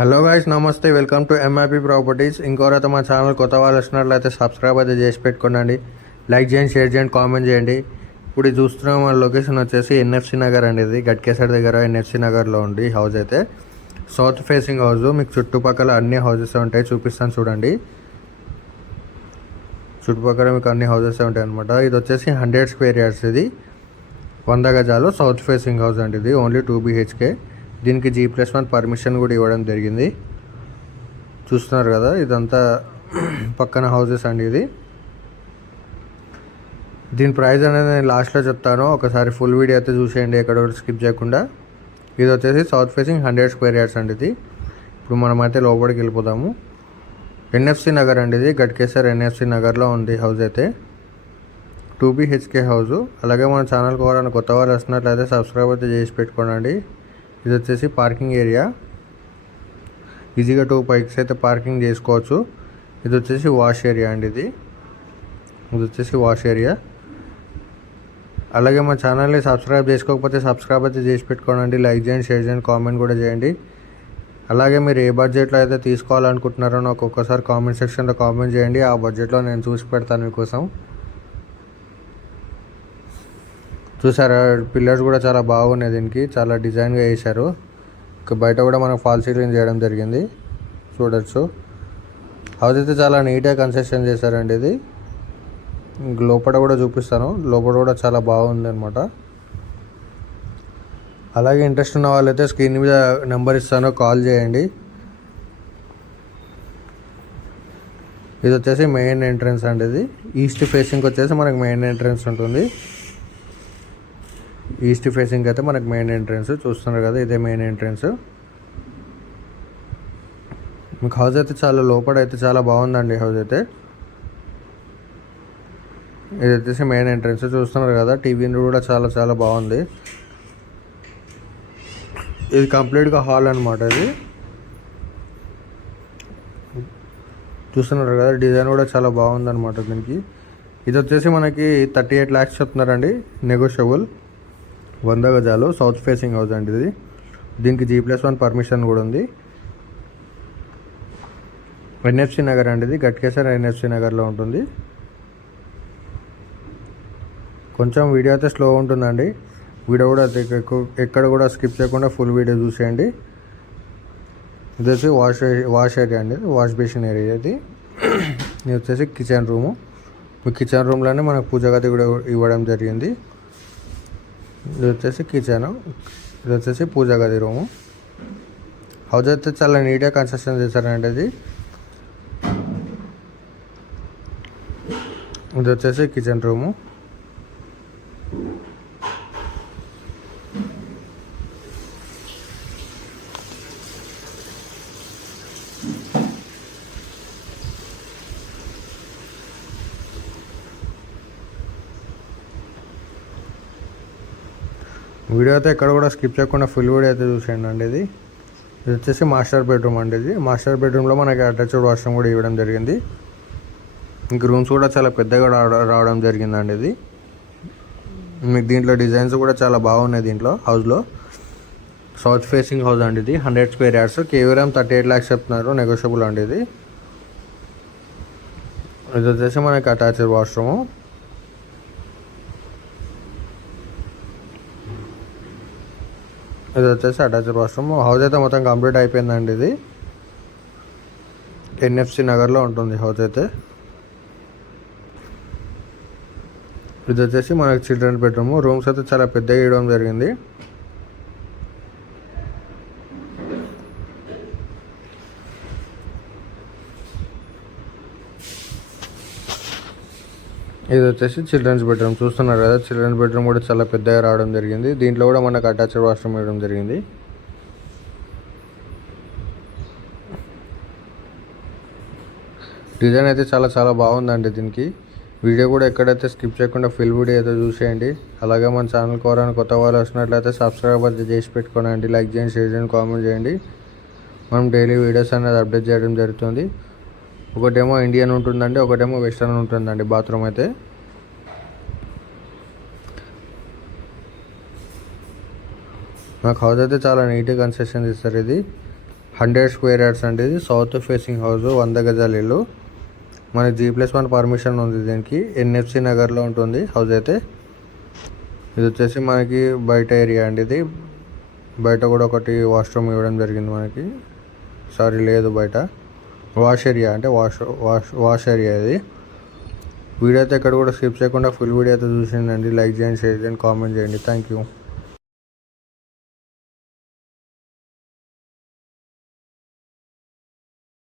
Hello guys, నమస్తే. Welcome to MIP properties. ఇంకోరైతే మా ఛానల్ కొత్త వాళ్ళు వచ్చినట్లయితే సబ్స్క్రైబ్ అయితే చేసి పెట్టుకోండి. లైక్ చేయండి, షేర్ చేయండి, కామెంట్ చేయండి. ఇప్పుడు ఇది చూస్తున్నాం, మన లొకేషన్ వచ్చేసి ఎన్ఎఫ్సి నగర్ అండి. ఇది గట్కేసర్ దగ్గర ఎన్ఎఫ్సి నగర్లో ఉంది హౌస్. అయితే సౌత్ ఫేసింగ్ హౌస్. మీకు చుట్టుపక్కల అన్ని హౌసెస్ ఉంటాయి, చూపిస్తాను చూడండి. చుట్టుపక్కల మీకు అన్ని హౌసెస్ ఉంటాయి అనమాట. ఇది వచ్చేసి 100 స్క్వేర్ యార్డ్స్. ఇది 100 గజాలు సౌత్ ఫేసింగ్ హౌస్ అండి. ఇది ఓన్లీ 2 BHK. దీనికి G+1 పర్మిషన్ కూడా ఇవ్వడం జరిగింది. చూస్తున్నారు కదా, ఇదంతా పక్కన హౌసెస్ అండి. ఇది దీని ప్రైస్ అనేది నేను లాస్ట్లో చెప్తాను. ఒకసారి ఫుల్ వీడియో అయితే చూసేయండి, ఎక్కడ కూడా స్కిప్ చేయకుండా. ఇది వచ్చేసి సౌత్ ఫేసింగ్ 100 స్క్వేర్ యార్డ్స్ అండి. ఇది ఇప్పుడు మనం అయితే లోపలికి వెళ్ళిపోదాము. ఎన్ఎఫ్సి నగర్ అండి. ఇది గట్కేసర్ ఎన్ఎఫ్సి నగర్లో ఉంది హౌస్. అయితే 2 BHK హౌస్. అలాగే మన ఛానల్కి ఎవరైనా కొత్త వాళ్ళు వస్తున్నట్లయితే సబ్స్క్రైబ్ అయితే చేసి పెట్టుకోండి. ఇది వచ్చేసి పార్కింగ్ ఏరియా. ఈజీగా 2 బైక్స్ అయితే పార్కింగ్ చేసుకోవచ్చు. ఇది వచ్చేసి వాష్ ఏరియా అండి. ఇది వచ్చేసి వాష్ ఏరియా. అలాగే మా ఛానల్ని సబ్స్క్రైబ్ చేసుకోకపోతే సబ్స్క్రైబ్ అయితే చేసి పెట్టుకోండి. లైక్ చేయండి, షేర్ చేయండి, కామెంట్ కూడా చేయండి. అలాగే మీరు ఏ బడ్జెట్లో అయితే తీసుకోవాలనుకుంటున్నారో నాకు ఒక్కసారి కామెంట్ సెక్షన్లో కామెంట్ చేయండి. ఆ బడ్జెట్లో నేను చూసి పెడతాను మీకోసం. చూసారా, పిల్లర్స్ కూడా చాలా బాగున్నాయి. దీనికి చాలా డిజైన్గా వేశారు. బయట కూడా మనకు ఫాల్ సీలింగ్ చేయడం జరిగింది, చూడొచ్చు. హౌస్ అయితే చాలా నీట్గా కన్స్ట్రక్షన్ చేశారండి. ఇది లోపల కూడా చూపిస్తాను. లోపల కూడా చాలా బాగుంది అనమాట. అలాగే ఇంట్రెస్ట్ ఉన్న వాళ్ళైతే స్క్రీన్ మీద నెంబర్ ఇస్తాను, కాల్ చేయండి. ఇది వచ్చేసి మెయిన్ ఎంట్రన్స్ అండి. ఇది ఈస్ట్ ఫేసింగ్ వచ్చేసి మనకు మెయిన్ ఎంట్రన్స్ ఉంటుంది. ఈస్ట్ ఫేసింగ్ అయితే మనకు మెయిన్ ఎంట్రన్స్ చూస్తున్నారు కదా, ఇదే మెయిన్ ఎంట్రన్స్. మీకు హౌస్ అయితే చాలా లోపల అయితే చాలా బాగుందండి హౌస్ అయితే. ఇది వచ్చేసి మెయిన్ ఎంట్రన్స్ చూస్తున్నారు కదా. టీవీ కూడా చాలా చాలా బాగుంది. ఇది కంప్లీట్గా హాల్ అనమాట. ఇది చూస్తున్నారు కదా, డిజైన్ కూడా చాలా బాగుంది అనమాట దీనికి. ఇది వచ్చేసి మనకి 38 lakhs చెప్తున్నారండి, నెగోషియబుల్. 100 గజాలు సౌత్ ఫేసింగ్ హౌస్ అండి. ఇది దీనికి G+1 పర్మిషన్ కూడా ఉంది. ఎన్ఎఫ్సి నగర్ అండి. ఇది గట్కేసర్ ఎన్ఎఫ్సి నగర్లో ఉంటుంది. కొంచెం వీడియో అయితే స్లో ఉంటుందండి. వీడియో కూడా ఎక్కడ కూడా స్కిప్ చేయకుండా ఫుల్ వీడియో చూసేయండి. ఇది వచ్చి వాష్ ఏరియా అండి, వాష్ బేసిన్ ఏరియా. ఇది వచ్చేసి కిచెన్ రూము. మీ కిచెన్ రూమ్లోనే మనకు పూజ గది కూడా ఇవ్వడం జరిగింది. ఇది వచ్చేసి కిచెన్, ఇది వచ్చేసి పూజ గది రూము. హౌస్ అయితే చాలా నీట్గా కన్స్ట్రక్షన్ చేశారండి. ఇది వచ్చేసి కిచెన్ రూము. వీడియో అయితే ఎక్కడ కూడా స్కిప్ చేయకుండా ఫుల్ వీడియో అయితే చూసేయండి అండి. ఇది వచ్చేసి మాస్టర్ బెడ్రూమ్ అండి. ఇది మాస్టర్ బెడ్రూమ్లో మనకి అటాచ్డ్ వాష్రూమ్ కూడా ఇవ్వడం జరిగింది. ఇంక రూమ్స్ కూడా చాలా పెద్దగా రావడం జరిగిందండి. ఇది మీకు దీంట్లో డిజైన్స్ కూడా చాలా బాగున్నాయి దీంట్లో హౌస్లో. సౌత్ ఫేసింగ్ హౌస్ అండి. ఇది 100 స్క్వేర్ యార్డ్స్, కేవలం 38 lakhs చెప్తున్నారు, నెగోషియబుల్ అండి. ఇది వచ్చేసి మనకి అటాచ్డ్ వాష్రూము. ఇది వచ్చేసి అటాచ్డ్ వాష్రూమ్. హౌస్ అయితే మొత్తం కంప్లీట్ అయిపోయిందండి. ఇది ఎన్ఎఫ్సి నగర్లో ఉంటుంది హౌస్ అయితే. ఇది వచ్చేసి మనకి చిల్డ్రన్ బెడ్రూమ్. రూమ్స్ అయితే చాలా పెద్దగా ఇవ్వడం జరిగింది. ఇది వచ్చేసి చిల్డ్రన్స్ బెడ్రూమ్. చూస్తున్నారు కదా, చిల్డ్రన్స్ బెడ్రూమ్ కూడా చాలా పెద్దగా రావడం జరిగింది. దీంట్లో కూడా మనకు అటాచ్డ్ వాష్రూమ్ ఇవ్వడం జరిగింది. డిజైన్ అయితే చాలా చాలా బాగుందండి దీనికి. వీడియో కూడా ఎక్కడైతే స్కిప్ చేయకుండా ఫుల్ వీడియో అయితే చూసేయండి. అలాగే మన ఛానల్ కోరాని కొత్త వాళ్ళు వచ్చినట్లయితే సబ్స్క్రైబ్ అయితే చేసి పెట్టుకోండి. లైక్ చేయండి, షేర్ చేయండి, కామెంట్ చేయండి. మనం డైలీ వీడియోస్ అనేది అప్డేట్ చేయడం జరుగుతుంది. ఒకటేమో ఇండియన్ ఉంటుందండి, ఒకటేమో వెస్టర్న్ ఉంటుందండి బాత్రూమ్ అయితే. నాకు హౌస్ అయితే చాలా నీట్గా కన్స్ట్రక్షన్ చేస్తారు. ఇది 100 స్క్వేర్ యార్డ్స్ అండి. ఇది సౌత్ ఫేసింగ్ హౌస్, 100 గజాల ఇల్లు. మనకి G+1 పర్మిషన్ ఉంది దీనికి. ఎన్ఎఫ్సి నగర్లో ఉంటుంది హౌస్ అయితే. ఇది వచ్చేసి మనకి బయట ఏరియా అండి. ఇది బయట కూడా ఒకటి వాష్రూమ్ ఇవ్వడం జరిగింది మనకి. సారీ లేదు, బయట వాష్ ఏరియా, అంటే వాష్ ఏరియా ఇది. వీడియో అయితే ఎక్కడ కూడా స్కిప్ చేయకుండా ఫుల్ వీడియో అయితే చూసిందండి. లైక్ చేయండి, షేర్ చేయండి, కామెంట్ చేయండి. Thank you.